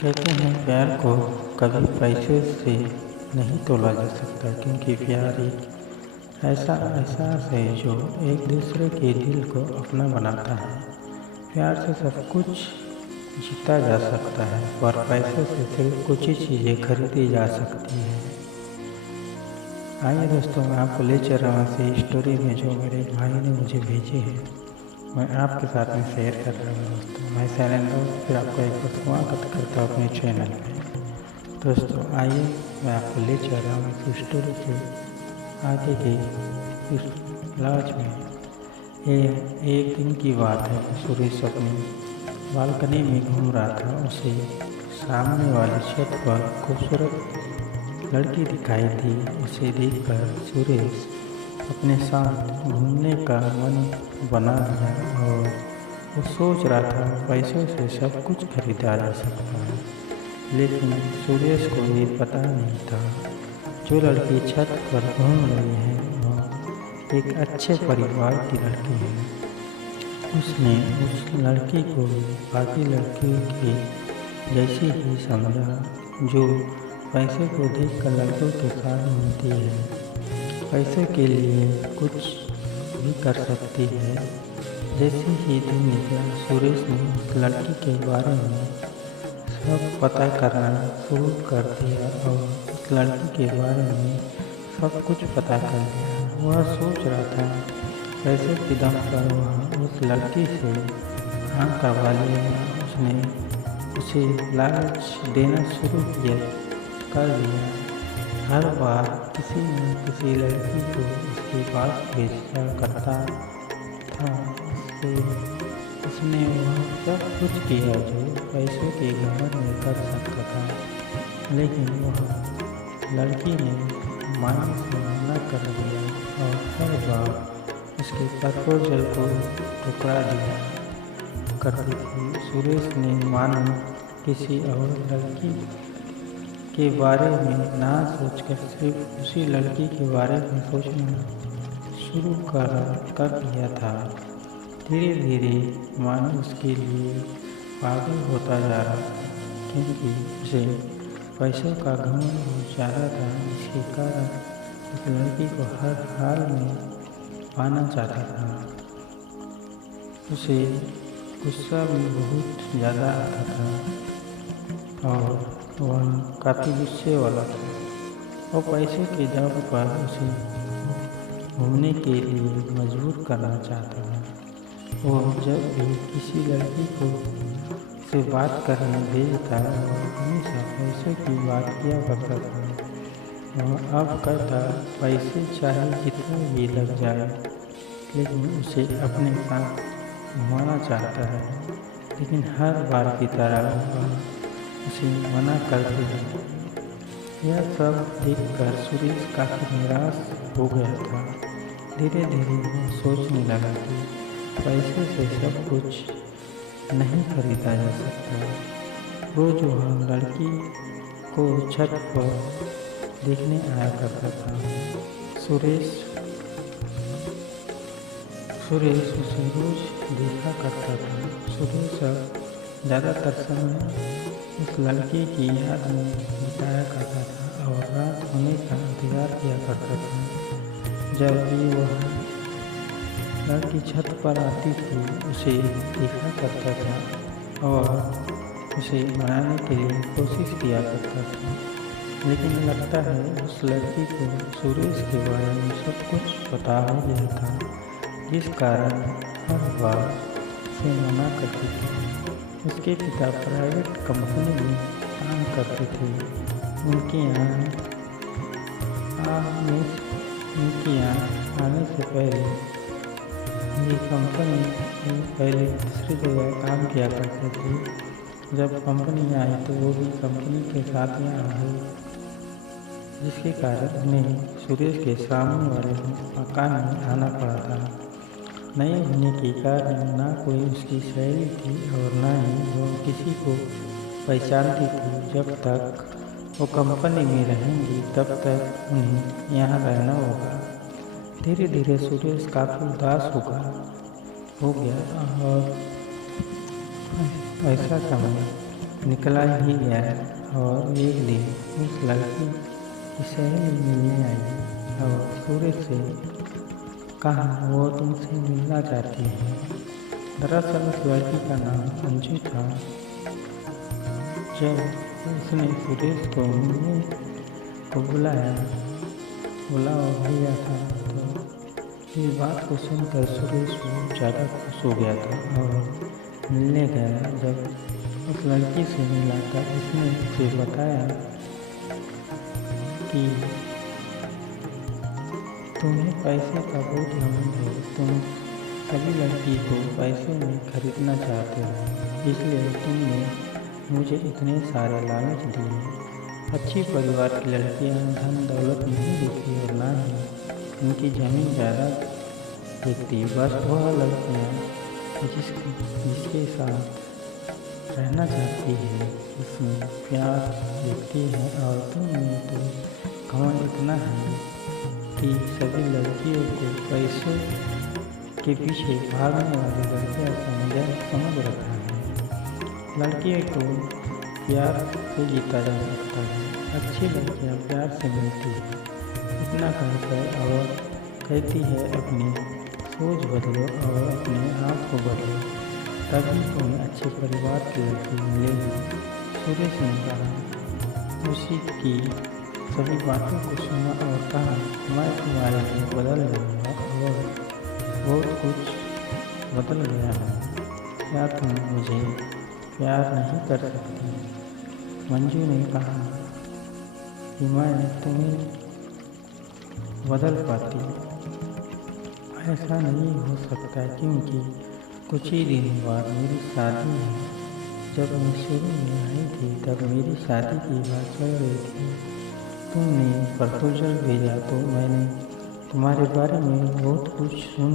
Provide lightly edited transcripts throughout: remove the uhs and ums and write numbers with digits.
कहते हैं प्यार को कभी पैसे से नहीं तोला जा सकता, क्योंकि प्यार एक ऐसा एहसास है जो एक दूसरे के दिल को अपना बनाता है। प्यार से सब कुछ जीता जा सकता है, पर पैसे से सिर्फ कुछ ही चीज़ें खरीदी जा सकती हैं। आइए दोस्तों, मैं आपको ले चल रहा हूँ ऐसी स्टोरी में जो मेरे भाई ने मुझे भेजी है, मैं आपके साथ में शेयर कर रहा हूँ। दोस्तों, मैं शैलेंद्र फिर आपको एक बार स्वागत करता हूँ अपने चैनल पे। दोस्तों आइए, मैं आपको ले चल रहा हूँ इस स्टोरी से आगे की इस लाज में। ये एक दिन की बात है। सुरेश अपनी बालकनी में घूम रहा था। उसे सामने वाली छत पर खूबसूरत लड़की दिखाई दी। उसे देखकर सुरेश अपने साथ घूमने का मन बना लिया और वो सोच रहा था पैसों से सब कुछ खरीदा जा सकता है। लेकिन सुरेश को ये पता नहीं था जो लड़की छत पर घूम रही है वो एक अच्छे परिवार की लड़की है। उसने उस लड़की को बाकी लड़कियों के जैसी ही समझा, जो पैसे को देखकर लड़कों के साथ मिलती है, पैसे के लिए कुछ भी कर सकती है। जैसे ही दिन निकला, सुरेश ने उस लड़की के बारे में सब पता करना शुरू कर दिया और उस लड़की के बारे में सब कुछ पता कर लिया। वह सोच रहा था पैसे के दम पर वह उस लड़की से हाँ करवा लिया। उसने उसे लालच देना शुरू कर दिया। हर बार किसी न किसी लड़की को उसके पास भेजा करता था। उसने वह सब कुछ किया जो पैसों के घमंड में कर सकता था, लेकिन वह लड़की ने मानने से मना कर दिया और हर बार उसके प्रपोजल को ठुकरा दिया करती थी। सुरेश ने मानो किसी और लड़की के बारे में ना सोचकर सिर्फ उसी लड़की के बारे में सोचना शुरू कर दिया था। धीरे धीरे मानो उसके लिए पागल होता जा रहा था, क्योंकि उसे पैसों का घमंड बहुत ज़्यादा था। इसके कारण उस लड़की को हर हाल में पाना चाहता था। उसे गुस्सा भी बहुत ज़्यादा आता था और वह काफ़ी गुस्से वाला था और पैसे के दम पर उसे घूमने के लिए मजबूर करना चाहता था। वो जब भी किसी लड़की को से बात करने भेजता, वह हमेशा पैसे की बात किया करता था। वह अब कहता पैसे चाहे जितना भी लग जाए, लेकिन उसे अपने साथ घुमाना चाहता है। लेकिन हर बार की तरह वह उसे मना करते हैं। यह सब देखकर सुरेश काफ़ी निराश हो गया था। धीरे धीरे वह सोचने लगा कि पैसे से सब कुछ नहीं खरीदा जा सकता। रोज वह लड़की को छत पर देखने आया करता था। सुरेश उसे रोज देखा करता था। सुरेश ज़्यादातर समय उस लड़की की याद में बिताया करता था और रात होने का इंतज़ार किया करता था। जब भी वह लड़की छत पर आती थी, उसे देखा करता था और उसे मनाने के लिए कोशिश किया करता था। लेकिन लगता है उस लड़की को सुरेश के बारे में सब कुछ पता हो गया था, जिस कारण हर बार उसे मना करती थी। उसके पिता प्राइवेट कंपनी में काम करते थे। उनके यहाँ आने से पहले ये कंपनी पहले दूसरी जगह काम किया करते थे। जब कंपनी आई तो वो भी कंपनी के साथ यहाँ आई, जिसके कारण उन्हें सुरेश के सामने वाले मकान में आना पड़ा था। नए होने के कारण ना कोई उसकी सहेली थी और ना ही वो किसी को पहचानती थी। जब तक वो कंपनी में रहेंगी तब तक उन्हें यहाँ रहना होगा। धीरे धीरे सुरेश काफ़ी उदास हो गया और पैसा कमाने निकला ही गया और एक दिन उस लड़की की सहेली मिलने आई और सूरज से कहा वो तुमसे मिलना चाहती है। दरअसल उस लड़की का नाम अंजू था। जब उसने सुरेश को मिलने को बुलाया भैया था, तो इस बात को सुनकर सुरेश को ज़्यादा खुश हो गया था और मिलने गया। जब उस लड़की से मिला तब उसने उसे बताया कि तुम्हें पैसे का बहुत घमंड है, तुम सभी लड़की को पैसे में खरीदना चाहते हो, इसलिए तुमने मुझे इतने सारे लालच दिए। अच्छी परिवार की लड़कियां धन दौलत नहीं देखती और ना ही उनकी ज़मीन जायदाद देखती, बस वह लड़कियां जिसके साथ रहना चाहती है इसमें प्यार देखती है। और तुमने तो घमंड इतना है कि सभी लड़कियों को पैसों के पीछे भागने वाली लड़कियां समझ रखा है। लड़कियों को प्यार से जीता जा सकता है, अच्छी लड़कियां प्यार से मिलती है। इतना कहकर और कहती है अपनी सोच बदलो और अपने आप को बदलो, तभी तुम्हें अच्छे परिवार की लड़की मिलेगी। सुरेश ने कहा। उसी की सभी बातों को सुना और कहा, मैं तुम्हारे लिए बदल गया और बहुत कुछ बदल गया हूँ। क्या तुम मुझे प्यार नहीं कर सकती? मंजू ने कहा कि मैं तुम्हें बदल पाती, ऐसा नहीं हो सकता क्योंकि कुछ ही दिन बाद मेरी शादी है। जब मैं शुरू में आई थी तब मेरी शादी की बात चल रही थी। तुमने प्रपोजल भेजा तो मैंने तुम्हारे बारे में बहुत कुछ सुन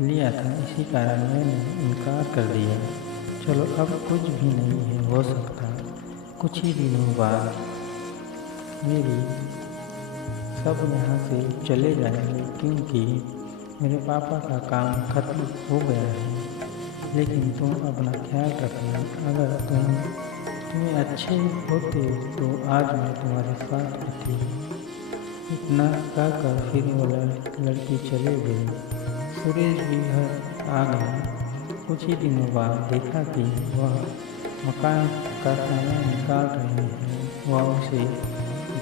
लिया था, इसी कारण मैंने इनकार कर दिया। चलो अब कुछ भी नहीं है हो सकता, कुछ ही दिनों बाद मेरी सब यहाँ से चले जाएंगे क्योंकि मेरे पापा का काम खत्म हो गया है। लेकिन तुम अपना ख्याल रखना, अगर तुम्हें अच्छे होते तो आज मैं तुम्हारे साथ थी। इतना कहकर फिर वो लड़की चले गई। सुरेश भी घर आ गया। कुछ ही दिनों बाद देखा कि वह मकान का सामान निकाल रहे हैं। वह उसे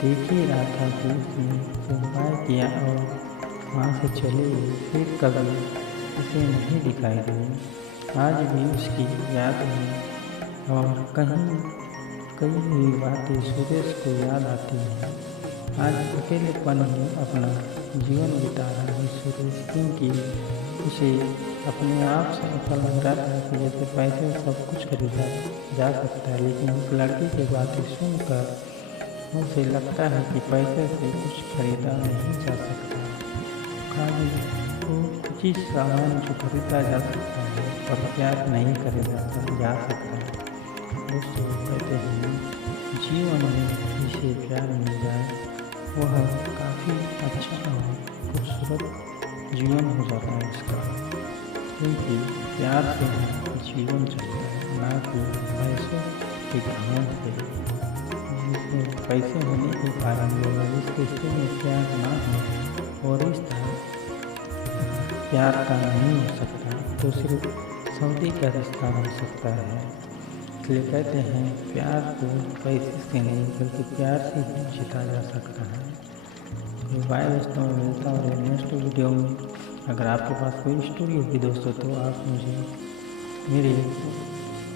देख ही रहा था कि उसने उसे बाय किया और वहाँ से चले गए। फिर कभी उसे नहीं दिखाई दी। आज भी उसकी याद है और कई हुई बातें सुरेश को याद आती हैं। आज अकेलेपन में अपना जीवन बिता रहा है सुरेश, क्योंकि उसे अपने आप से ऐसा लग रहा था कि जैसे पैसे सब कुछ खरीदा जा सकता है, लेकिन उस लड़की की बातें सुनकर उसे लगता है कि पैसे से कुछ खरीदा नहीं जा सकता। खाली वो कुछ ही सामान जो खरीदा जा सकता है पर प्यार नहीं खरीदा जा सकता। दोस्तों कहते हैं जीवन में जिसे प्यार मिल जाए वह काफ़ी अच्छा और खूबसूरत जीवन हो जाता है उसका, क्योंकि प्यार से जीवन चलता है, ना कि पैसों के घमंड से। जिसमें पैसे होने के कारण लोग जिस रिश्ते में प्यार ना हो और रिश्ता प्यार का नहीं हो सकता तो सिर्फ सौदे का रिश्ता हो सकता है। इसलिए कहते हैं प्यार को पैसे से नहीं बल्कि प्यार से ही जीता जा सकता है। बाय दोस्तों, मिलता हूँ नेक्स्ट वीडियो में। अगर आपके पास कोई स्टोरी होगी दोस्तों तो आप मुझे मेरे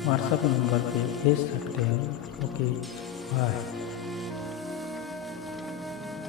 व्हाट्सएप नंबर पे भेज सकते हैं। Okay bye.